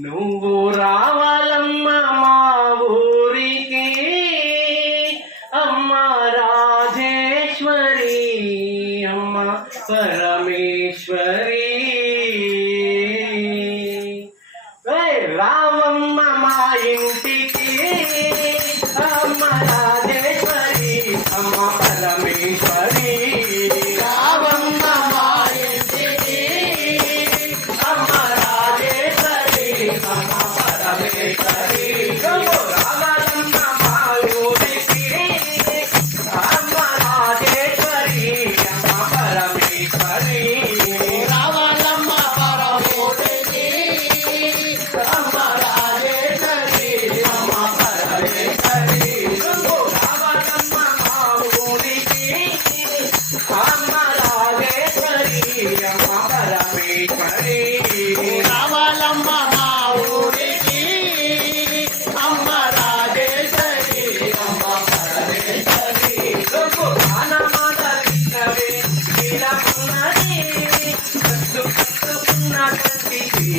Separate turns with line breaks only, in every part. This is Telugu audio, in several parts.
నువ్వు రావాలమ్మ మా ఊరికి. అమ్మ రాజేశ్వరి అమ్మ పరమేశ్వరి.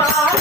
Bye.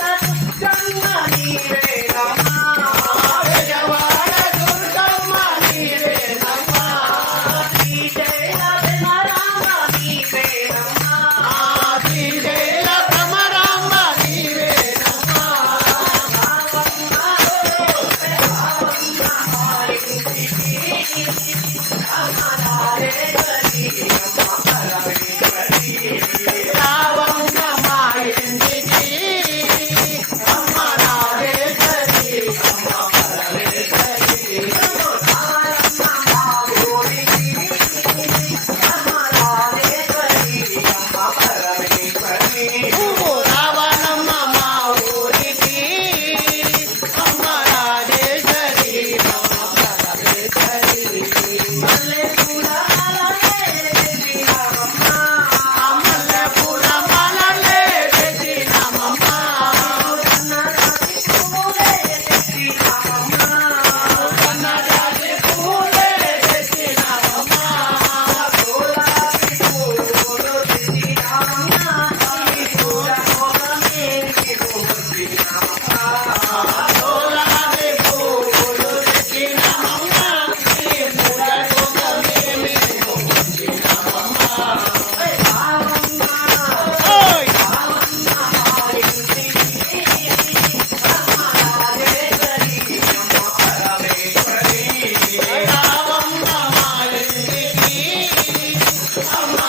రావమ్మ మా ఇంటికి అమ్మ రాజేశ్వరి